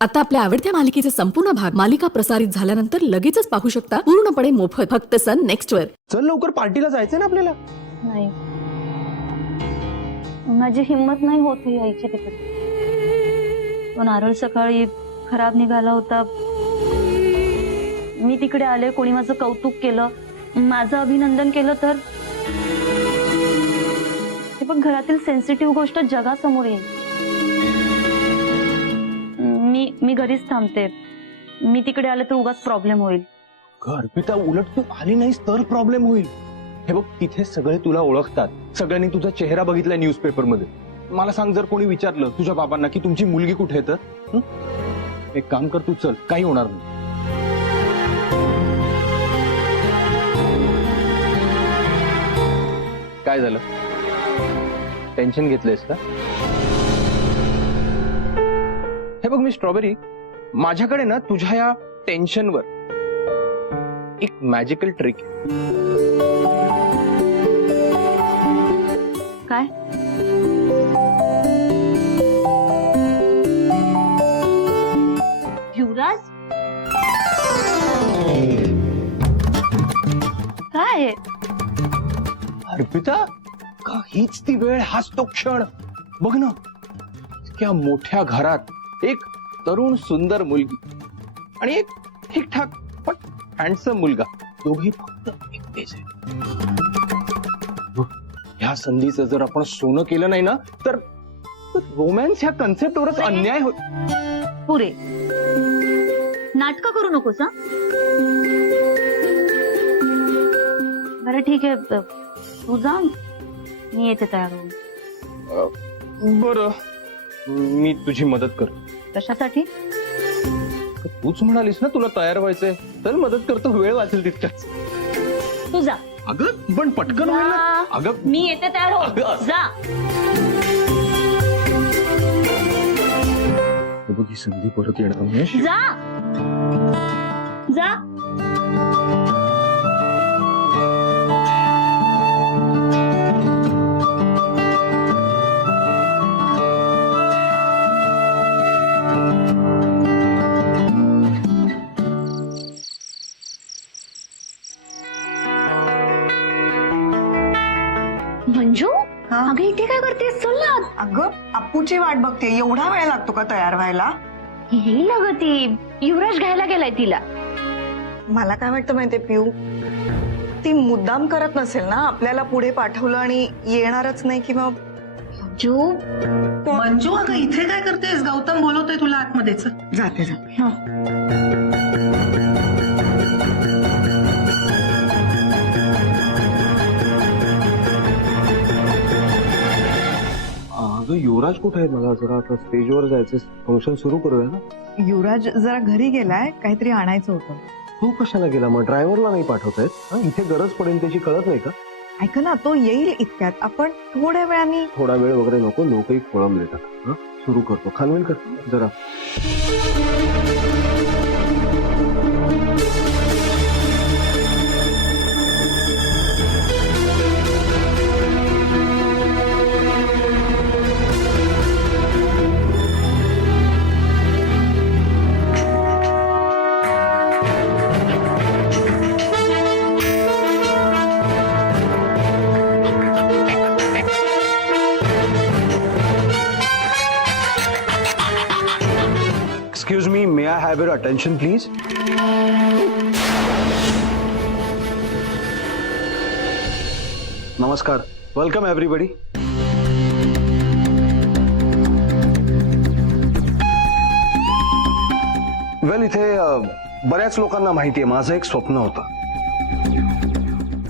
आता आपल्या आवडत्या मालिकेचे संपूर्ण भाग मालिका प्रसारित झाल्यानंतर लगेचच पाहू शकता पूर्णपणे मोफत फक्त सन नेक्स्ट वर। चल लवकर पार्टीला जायचंय ना आपल्याला। नाही, माझी हिम्मत नाही होत यायची तिकडे। तो नारळ सकाळी खराब निघाला होता, मी तिकडे आले, कोणी माझं कौतुक केलं, माझं अभिनंदन केलं तर ते पण घरातील सेन्सिटिव्ह गोष्ट जगासमोर येईल। मी घरीच थांबते, मी तिकडे आले तर उगाच प्रॉब्लेम होईल। अर्पिता, उलट तू आली नाहीस तर प्रॉब्लेम होईल। हे बघ, तिथे सगळे तुला ओळखतात, सगळ्यांनी तुझा चेहरा बघितलाय न्यूजपेपर मध्ये। मला सांग, जर कोणी विचारलं तुझ्या बाबांना की तुमची मुलगी कुठे आहे तर एक काम कर, तू चल, काही होणार नाही। काय झालं, टेन्शन घेतलंयस का? हे बघ मी स्ट्रॉबेरी, माझ्याकडे ना तुझ्या या टेन्शनवर एक मॅजिकल ट्रिक आहे। काय? युवराज, काय आहे? अर्पिता, काहीच ती वेळ, हाच तो क्षण बघ ना, इतक्या मोठ्या घरात एक तरुण सुंदर मुलगी आणि एक ठीकठाक पण हँडसम मुलगा, दोघी फक्त एकटेच आहे। ह्या संधीचं जर आपण सोनं केलं नाही ना तर रोमॅन्स ह्या कन्सेप्टवरच अन्याय होत। पुरे नाटक करू नकोस हा। बरं ठीक आहे, तू जा, मी येते तयार होऊन। बरं, मी तुझी मदत करतो। कशासाठी? तूच म्हणालीस ना तुला तयार व्हायचंय, तर मदत करतो, वेळ वाचेल तितकाच। तू जा। अगं पण पटकन होईल ना। अगं मी येते तयार हो, जा। ही संधी परत येणार नाही। जा जा। मंजू, अगं इथे काय करतेस? चल ना। अगं अप्पूची वाट बघते, एवढा वेळ लागतो का तयार व्हायला? येईल ना ग ती, युवराज घ्यायला गेलाय तिला। मला काय वाटतं माहितीये पिऊ, ती मुद्दाम करत नसेल ना, आपल्याला पुढे पाठवलं आणि येणारच नाही किंवा जो मंजू, अगं इथे काय करतेस? गौतम बोलवतोय तुला आतमध्ये, चल। जाते जाते। अगं युवराज कुठे आहे? मला जरा आता स्टेजवर जायचं, फंक्शन सुरू करूया ना। युवराज जरा घरी गेलाय, काहीतरी आणायचं होतं। तू कशाला गेला मग? ड्रायव्हरला नाही पाठवतायत? इथे गरज पडेल त्याची कळत नाही का? ऐका ना, तो येईल इतक्यात, आपण थोड्या वेळाने। थोडा वेळ वगैरे नको, लोकही खोळंबले येतात। सुरू करतो, खानवेलकर जरा। Excuse me, may I have your attention, please? नमस्कार, welcome everybody. वेल, इथे बऱ्याच लोकांना माहिती आहे, माझं एक स्वप्न होतं।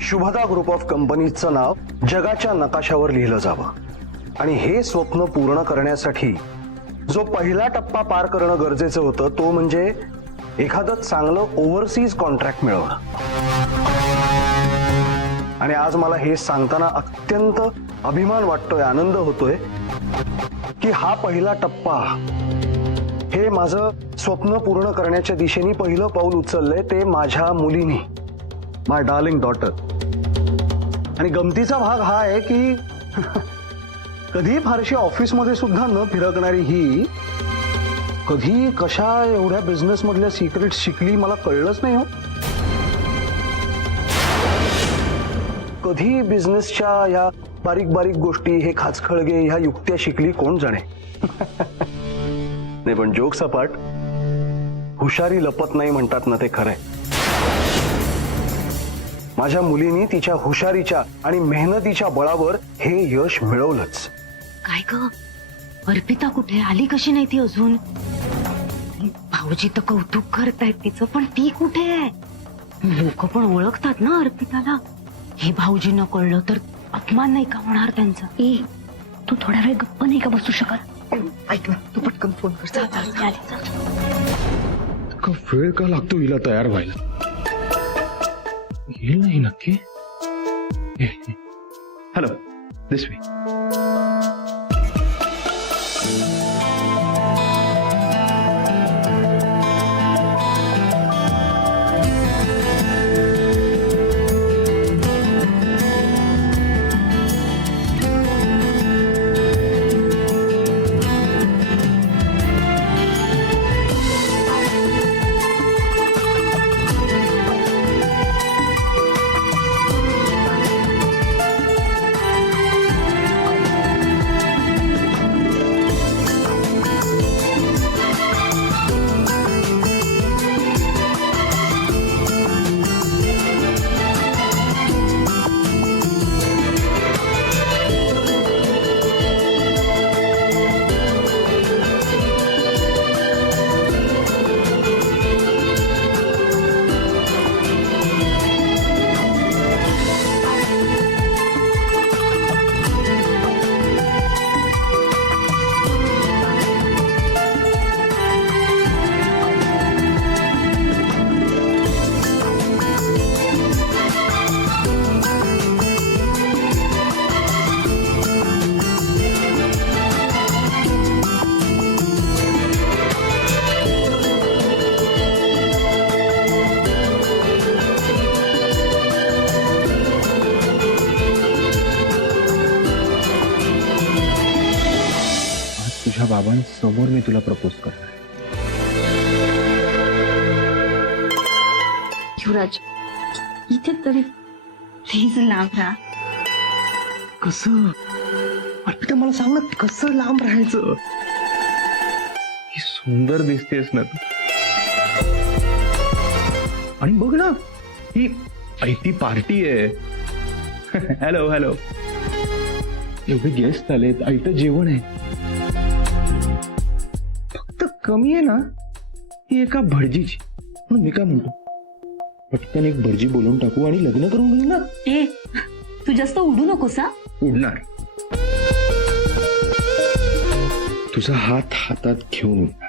शुभदा ग्रुप ऑफ कंपनीजचं नाव जगाच्या नकाशावर लिहिलं जावं, आणि हे स्वप्न पूर्ण करण्यासाठी जो पहिला टप्पा पार करणं गरजेचं होतं तो म्हणजे एखादं चांगलं ओव्हरसीज कॉन्ट्रॅक्ट मिळवणं। आणि आज मला हे सांगताना अत्यंत अभिमान वाटतोय, आनंद होतोय की हा पहिला टप्पा, हे माझं स्वप्न पूर्ण करण्याच्या दिशेने पहिलं पाऊल उचललंय ते माझ्या मुलीनी, माय डार्लिंग डॉटर। आणि गमतीचा भाग हा आहे की कधी फारशी ऑफिसमध्ये सुद्धा न फिरकणारी ही कधी कशा एवढ्या बिझनेस मधल्या सिक्रेट शिकली मला कळलंच नाही हो. कधी बिझनेसच्या ह्या बारीक बारीक गोष्टी, हे खाचखळगे, ह्या युक्त्या शिकली कोण जाणे. नाही पण जोक सपाट, हुशारी लपत नाही म्हणतात ना, ते खरंय. माझ्या मुलीनी तिच्या हुशारीच्या आणि मेहनतीच्या बळावर हे यश मिळवलंच. काय ग, अर्पिता कुठे आली, कशी नाही ती अजून? भाऊजी तर कौतुक करतायत तिचं, पण ती कुठे आहे? लोक पण ओळखतात ना अर्पिताला. हे भाऊजींना कळलं तर अपमान नाही का होणार त्यांचा? ए तू थोडा वेळ गप्प नाही का बसू शकत? ऐक ना, तू पटकन फोन कर. का वेळ का लागतो हिला तयार व्हायला? येईल नाही नक्की. Hello, this way. तुझ्या बाबांसमोर मी तुला प्रपोज करणार. युवराज, इथे तरी प्लीज लांब राहा. कसं? अर्पिता मला सांग ना, कसं लांब राहायचं? ही सुंदर दिसतेस ना तू. आणि बघ ना, ही आयटी पार्टी आहे. हॅलो हॅलो, एवढे गेस्ट आलेत, आयतं जेवण आहे. फक्त कमी आहे ना ही एका भटजीची. म्हणून मी काय म्हणतो, पटकन एक भटजी बोलून टाकू आणि लग्न करून घेऊ ना. ए तू जास्त उडू नकोस हा. उडणार. तुझा हात हातात घेऊन उडणार.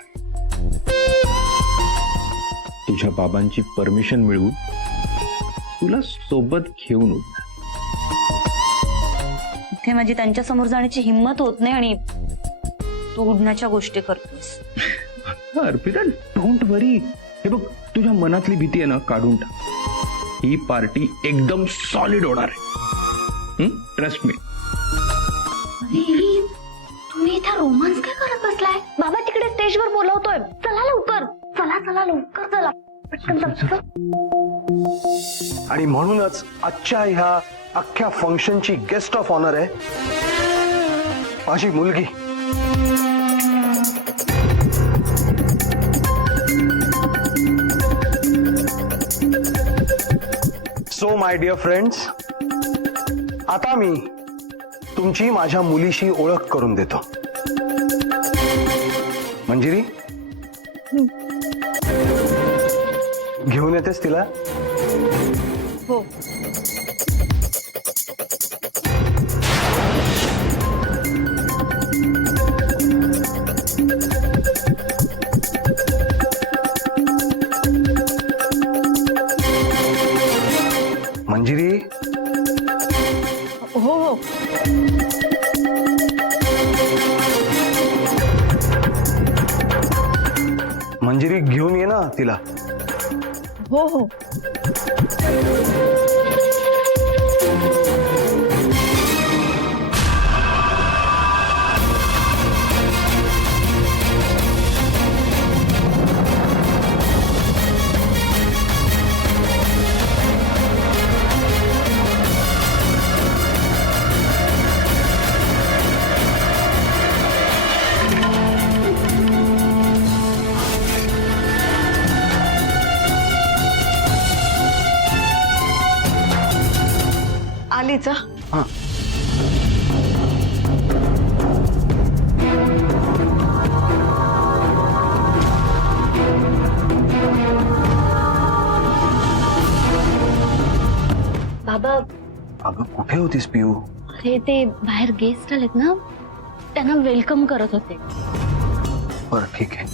तुझ्या बाबांची परमिशन मिळवून तुला सोबत घेऊन उडणार. इथे माझी त्यांच्या समोर जाण्याची हिंमत होत नाही आणि तू उडण्याच्या गोष्टी करतोस. अर्पिता, डोंट वरी. हे बघ, तुझ्या मनातली भीती आहे ना, काढून टाक. ही पार्टी एकदम सॉलिड होणार आहे. Trust me. तुम्ही इथे रोमांस काय करत बसलाय? बाबा तिकडे स्टेजवर बोलवतोय. चला लवकर, चला चला लवकर चला, पटकन चला. आणि म्हणूनच आजच्या ह्या अख्ख्या फंक्शनची गेस्ट ऑफ ऑनर आहे माझी मुलगी. सो माय डिअर फ्रेंड्स, आता मी तुमची माझ्या मुलीशी ओळख करून देतो. मंजिरी, घेऊन येतेस तिला? हो. मंजिरी. हो हो. मंजिरी, घेऊन ये ना तिला. हो हो. आलीचा हा. बाबा अगं कुठे होतीस पियू? अरे ते बाहेर गेस्ट आलेत ना, त्यांना वेलकम करत होते. बरं ठीक आहे.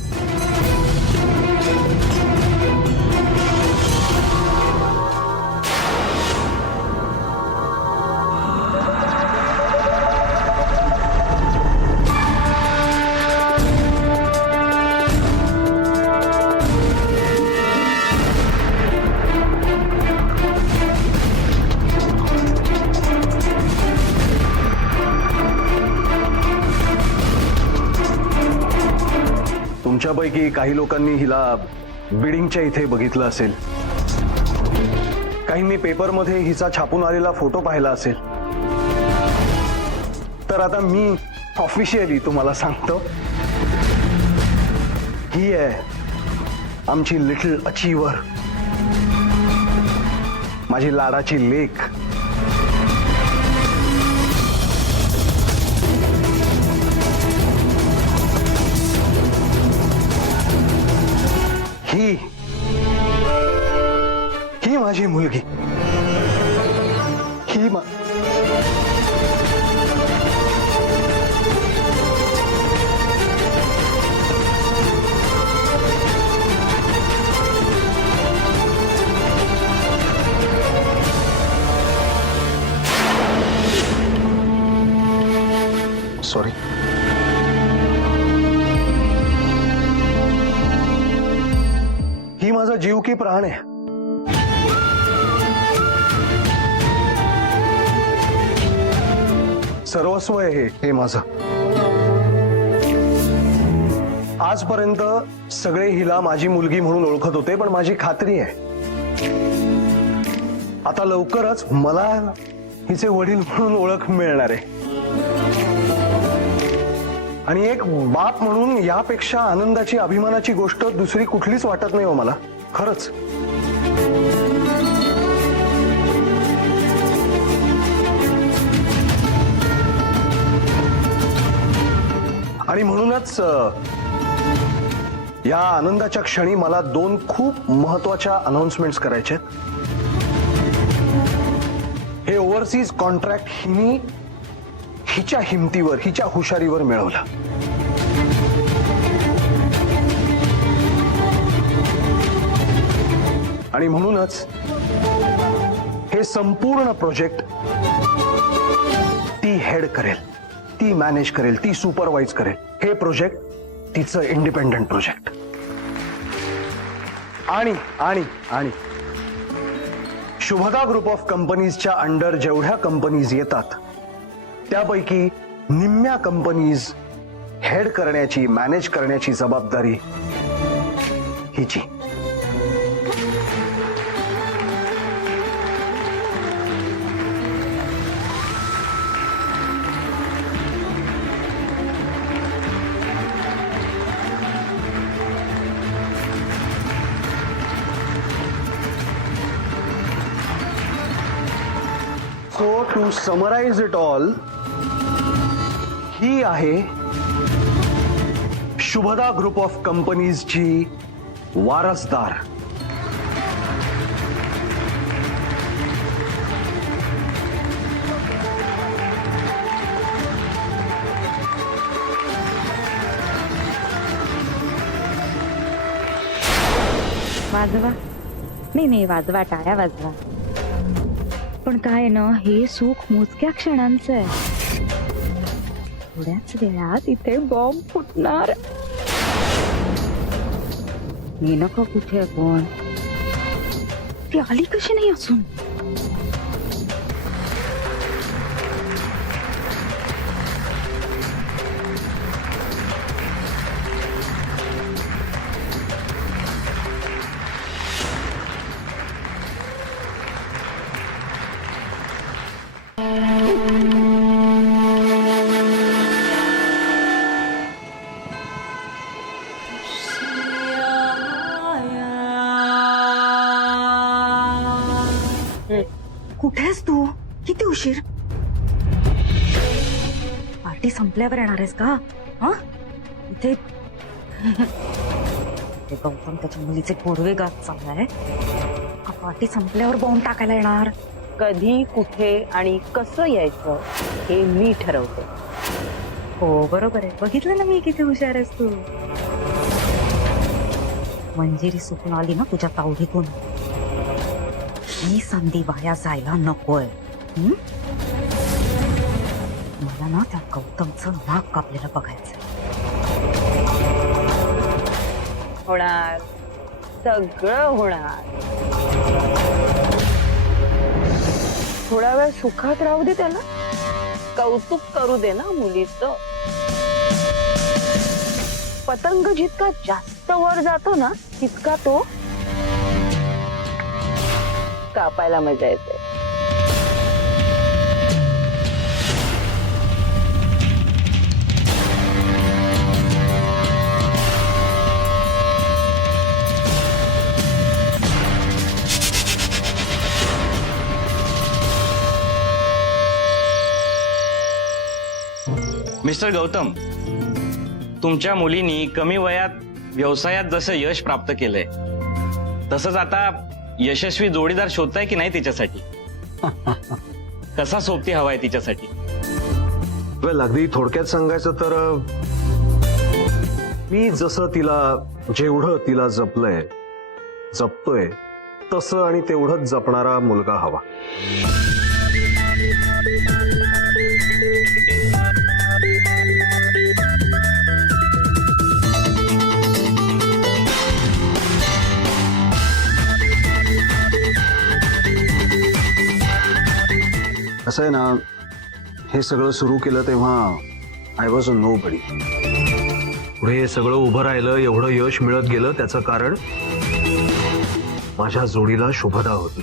तुमच्यापैकी काही लोकांनी हिला बिडिंगच्या इथे बघितलं असेल. काहींनी पेपरमध्ये हिचा छापून आलेला फोटो पाहिला असेल. तर आता मी ऑफिशियली तुम्हाला सांगतो, ही आहे आमची लिटल अचीवर, माझी लाडाची लेक. ही माझी मुलगी. ही सॉरी. ही माझा जीव की प्राण आहे. सर्वस्व आहे हे माझं. आजपर्यंत सगळे हिला माझी मुलगी म्हणून ओळखत होते, पण माझी खात्री आहे आता लवकरच मला हिचे वडील म्हणून ओळख मिळणार आहे. आणि एक बाप म्हणून यापेक्षा आनंदाची, अभिमानाची गोष्ट दुसरी कुठलीच वाटत नाही हो मला, खरंच. आणि म्हणूनच या आनंदाच्या क्षणी मला 2 खूप महत्वाच्या अनाउन्समेंट्स करायचे आहेत. हे ओव्हरसीज कॉन्ट्रॅक्ट हिनी हिच्या हिमतीवर, हिच्या हुशारीवर मिळवलं. आणि म्हणूनच हे संपूर्ण प्रोजेक्ट ती हेड करेल, ती मॅनेज करेल, ती सुपरवाइज करेल. हे प्रोजेक्ट तिचं इंडिपेंडंट प्रोजेक्ट. आणि आणि आणि शुभदा ग्रुप ऑफ कंपनीजच्या अंडर जेवढ्या कंपनीज येतात त्यापैकी निम्म्या कंपनीज हेड करण्याची, मॅनेज करण्याची जबाबदारी हिची. So to summarize it all, ही आहे शुभदा ग्रुप ऑफ कंपनीजची वारसदार. वाजवा. नाही वाजवा, टाळ्या वाजवा. पण काय ना, हे सुख मोजक्या क्षणांचं आहे. थोड्याच वेळात इथे बॉम्ब फुटणार. मी नको कुठे, पण ती आली कशी नाही असून. कुठेस तू? किती उशीर? पार्टी संपल्यावर येणार आहेस का? हा इथे हे गौतम त्याच्या मुलीचे पूर्वे गात चाललाय का पार्टी संपल्यावर बॉम्ब टाकायला येणार? कधी कुठे आणि कसं यायचं हे मी ठरवते. हो बरोबर आहे, बघितलं ना मी किती हुशार आहेस तू. मंजिरी सुटून आली ना तुझ्या तावडीतून, ही संधी वाया जायला नकोय. हं? मला ना त्या गौतमचं नाक कापलेलं बघायचं. होणार, सगळं होणार. थोडा वेळ सुखात राहू दे त्याला, कौतुक करू दे ना मुलीचं. पतंग जितका जास्त वर जातो ना तितका तो कापायला मजा येते. मिस्टर गौतम, तुमच्या मुलीनी कमी वयात व्यवसायात जसं यश प्राप्त केलंय तसंच आता यशस्वी जोडीदार शोधताय की नाही तिच्यासाठी? कसा सोबती हवाय तिच्यासाठी? वेल, अगदी थोडक्यात सांगायचं तर मी जसं तिला जेवढं तिला जपतोय तसं आणि तेवढंच जपणारा मुलगा हवा. असं आहे ना, हे सगळं सुरू केलं तेव्हा आय वॉज अ नो बडी. पुढे हे सगळं उभं राहिलं, एवढं यश मिळत गेलं, त्याचं कारण माझ्या जोडीला शुभदा होती.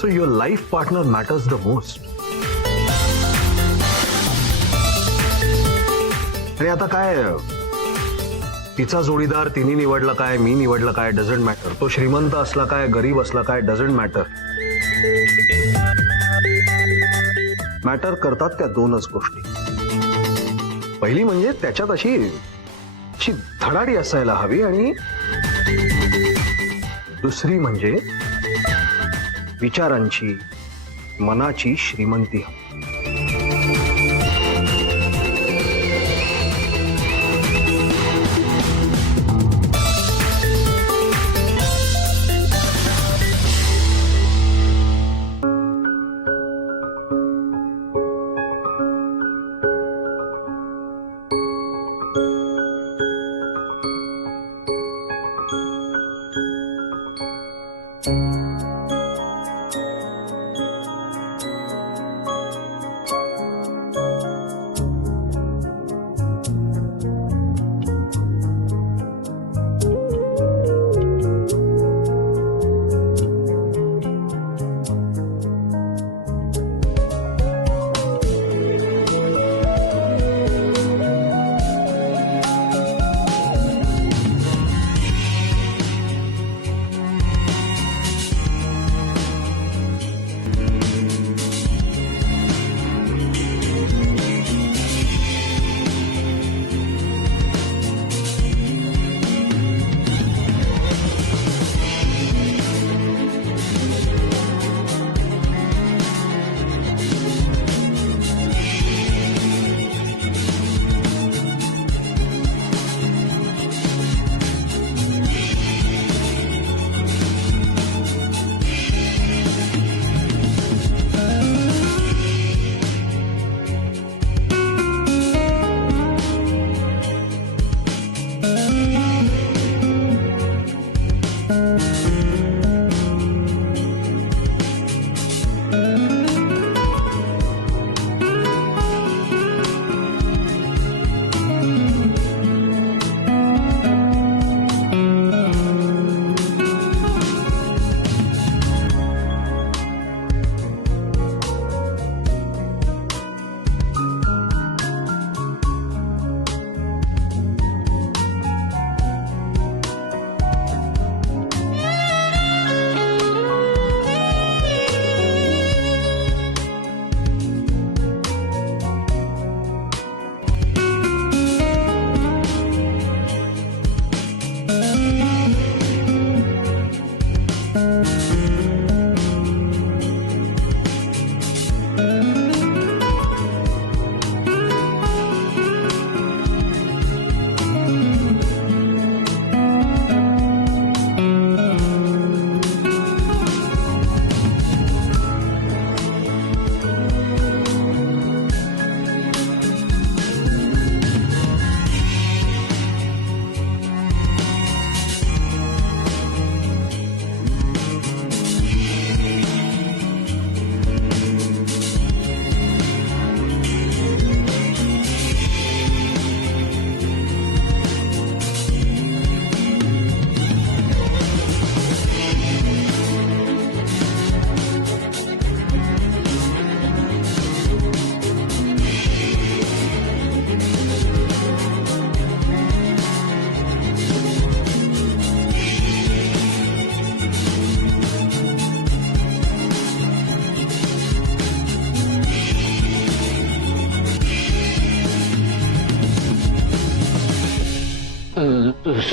So your life partner matters the most. आणि आता काय, तिचा जोडीदार तिने निवडला काय, मी निवडला काय, डझंट मॅटर. तो श्रीमंत असला काय, गरीब असला काय, डझंट मॅटर. मॅटर करतात त्या दोनच गोष्टी. पहिली म्हणजे त्याच्यात अशी धडाडी असायला हवी, आणि दुसरी म्हणजे विचारांची, मनाची श्रीमंती हवी.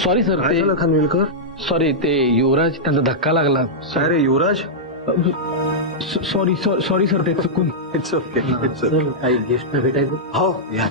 सॉरी सर काय ते झालं खानविलकर? सॉरी ते युवराज त्यांचा धक्का लागला काय रे युवराज? सॉरी सॉरी सर ते चुकून इट्स ओके इट्स काही गेस्ट भेटायचं हो या